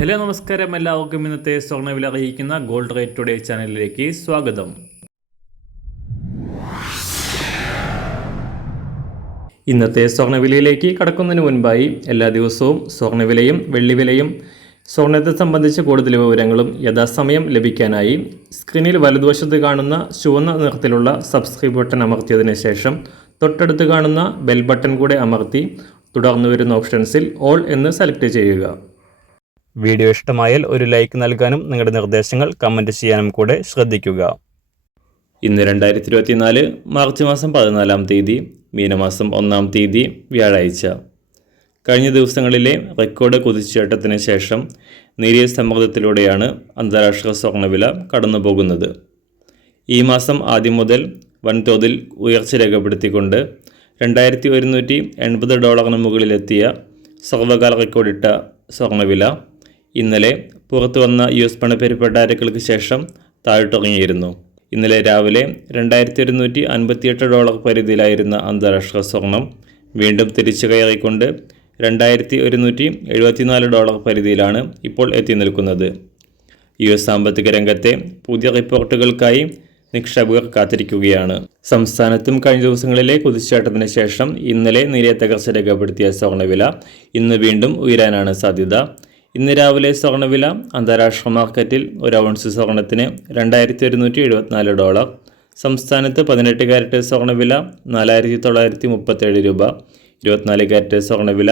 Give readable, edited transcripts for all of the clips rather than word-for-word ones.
Hello നമസ്കാരം, എല്ലാവർക്കും ഇന്നത്തെ സ്വർണ്ണവില അറിയിക്കുന്ന ഗോൾഡ് റേറ്റ് ടുഡേ ചാനലിലേക്ക് സ്വാഗതം. ഇന്നത്തെ സ്വർണ്ണവിലയിലേക്ക് കടക്കുന്നതിന് മുൻപായി എല്ലാ ദിവസവും സ്വർണ്ണവിലയും വെള്ളിവിലയും സ്വർണ്ണത്തെ സംബന്ധിച്ച കൂടുതൽ വിവരങ്ങളും യഥാസമയം ലഭിക്കാനായി സ്ക്രീനിൽ വലതുവശത്ത് കാണുന്ന ചുവന്ന നിറത്തിലുള്ള സബ്സ്ക്രൈബ് ബട്ടൺ അമർത്തിയതിനു ശേഷം തൊട്ടടുത്ത് കാണുന്ന ബെൽ ബട്ടൺ കൂടെ അമർത്തി തുടർന്ന് വരുന്ന ഓപ്ഷൻസിൽ ഓൾ എന്ന് സെലക്ട് ചെയ്യുക. വീഡിയോ ഇഷ്ടമായാൽ ഒരു ലൈക്ക് നൽകാനും നിങ്ങളുടെ നിർദ്ദേശങ്ങൾ കമൻറ്റ് ചെയ്യാനും കൂടെ ശ്രദ്ധിക്കുക. ഇന്ന് 2024 മാർച്ച് മാസം 14-ാം തീയതി, മീനമാസം 1-ാം തീയതി, വ്യാഴാഴ്ച. കഴിഞ്ഞ ദിവസങ്ങളിലെ റെക്കോർഡ് കുതിച്ചുചാട്ടത്തിന് ശേഷം നേരിയ സമ്മർദ്ദത്തിലൂടെയാണ് അന്താരാഷ്ട്ര സ്വർണ്ണവില കടന്നുപോകുന്നത്. ഈ മാസം ആദ്യം മുതൽ വൻതോതിൽ ഉയർച്ച രേഖപ്പെടുത്തിക്കൊണ്ട് $2180 മുകളിലെത്തിയ സർവകാല റെക്കോർഡിട്ട സ്വർണ്ണവില ഇന്നലെ പുറത്തു വന്ന US പണപ്പെരുപ്പ ഡാറ്റകൾക്ക് ശേഷം താഴ്ത്തിറങ്ങിയിരുന്നു. ഇന്നലെ രാവിലെ $2158 പരിധിയിലായിരുന്ന അന്താരാഷ്ട്ര സ്വർണം വീണ്ടും തിരിച്ചു കയറിക്കൊണ്ട് $2174 പരിധിയിലാണ് ഇപ്പോൾ എത്തി നിൽക്കുന്നത്. US സാമ്പത്തിക രംഗത്തെ പുതിയ റിപ്പോർട്ടുകൾക്കായി നിക്ഷേപകർ കാത്തിരിക്കുകയാണ്. സംസ്ഥാനത്തും കഴിഞ്ഞ ദിവസങ്ങളിലെ കുതിച്ചുചാട്ടത്തിന് ശേഷം ഇന്നലെ നേരിയ തകർച്ച രേഖപ്പെടുത്തിയ സ്വർണ്ണവില ഇന്ന് വീണ്ടും ഉയരാനാണ് സാധ്യത. ഇന്ന് രാവിലെ സ്വർണ്ണവില അന്താരാഷ്ട്ര മാർക്കറ്റിൽ ഒരു ഔൺസ് സ്വർണത്തിന് $2174, സംസ്ഥാനത്ത് 18 കാരറ്റ് സ്വർണ്ണവില $4937, 24 കാരറ്റ് സ്വർണ്ണവില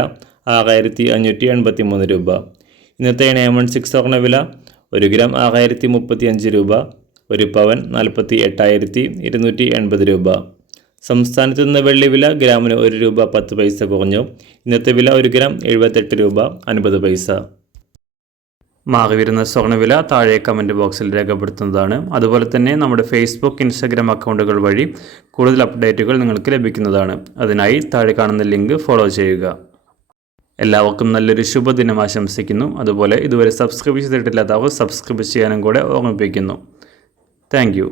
$6583. ഇന്നത്തെ 916 സ്വർണ്ണവില 1 ഗ്രാം $6035, 1 പവൻ $48,280. സംസ്ഥാനത്ത് നിന്ന് വെള്ളിവില ഗ്രാമിന് $1.10 കുറഞ്ഞു. ഇന്നത്തെ വില 1 ഗ്രാം $78.50. മാറിവരുന്ന സ്വർണ്ണവില താഴെ കമൻറ്റ് ബോക്സിൽ രേഖപ്പെടുത്തുന്നതാണ്. അതുപോലെ തന്നെ നമ്മുടെ ഫേസ്ബുക്ക്, ഇൻസ്റ്റാഗ്രാം അക്കൗണ്ടുകൾ വഴി കൂടുതൽ അപ്ഡേറ്റുകൾ നിങ്ങൾക്ക് ലഭിക്കുന്നതാണ്. അതിനായി താഴെ കാണുന്ന ലിങ്ക് ഫോളോ ചെയ്യുക. എല്ലാവർക്കും നല്ലൊരു ശുഭദിനം ആശംസിക്കുന്നു. അതുപോലെ ഇതുവരെ സബ്സ്ക്രൈബ് ചെയ്തിട്ടില്ലാത്തവർ സബ്സ്ക്രൈബ് ചെയ്യാനും കൂടെ ഓർമ്മിപ്പിക്കുന്നു. Thank you.